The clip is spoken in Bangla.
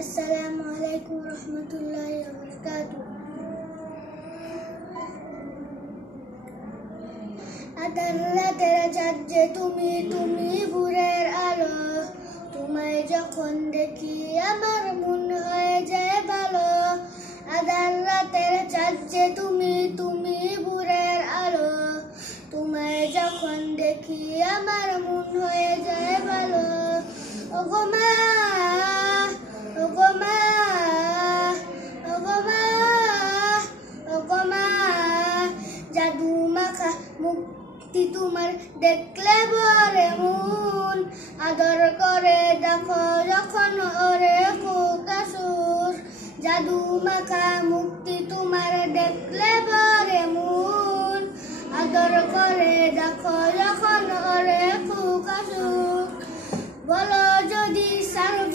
আসসালামু আলাইকুম রহমতুল্লাহি ওয়া বারাকাতুহু। আধার রাতের চাঁদ যে তুমি, তুমি ভোরের আলো। তোমায় যখন দেখি আমার মন হয়ে যায় ভালো। আধার রাতের চাঁদ যে তুমি, তুমি ভোরের আলো। তোমায় যখন দেখি আমার মন হয়ে যায় ভালো। ওগো মা, ওগো মা, ওগো মা, ওগো মা, জাদু মাখা মুক্তি তোমার দেখলে ভরে মন। আদর করে দেখো যখন ওরে কুকাসুর। জাদু মাখা মুক্তি তোমার দেখলে ভরে মন। আদর করে দেখো যখন ওরে কুকাসুর। বলো যদি সার্ব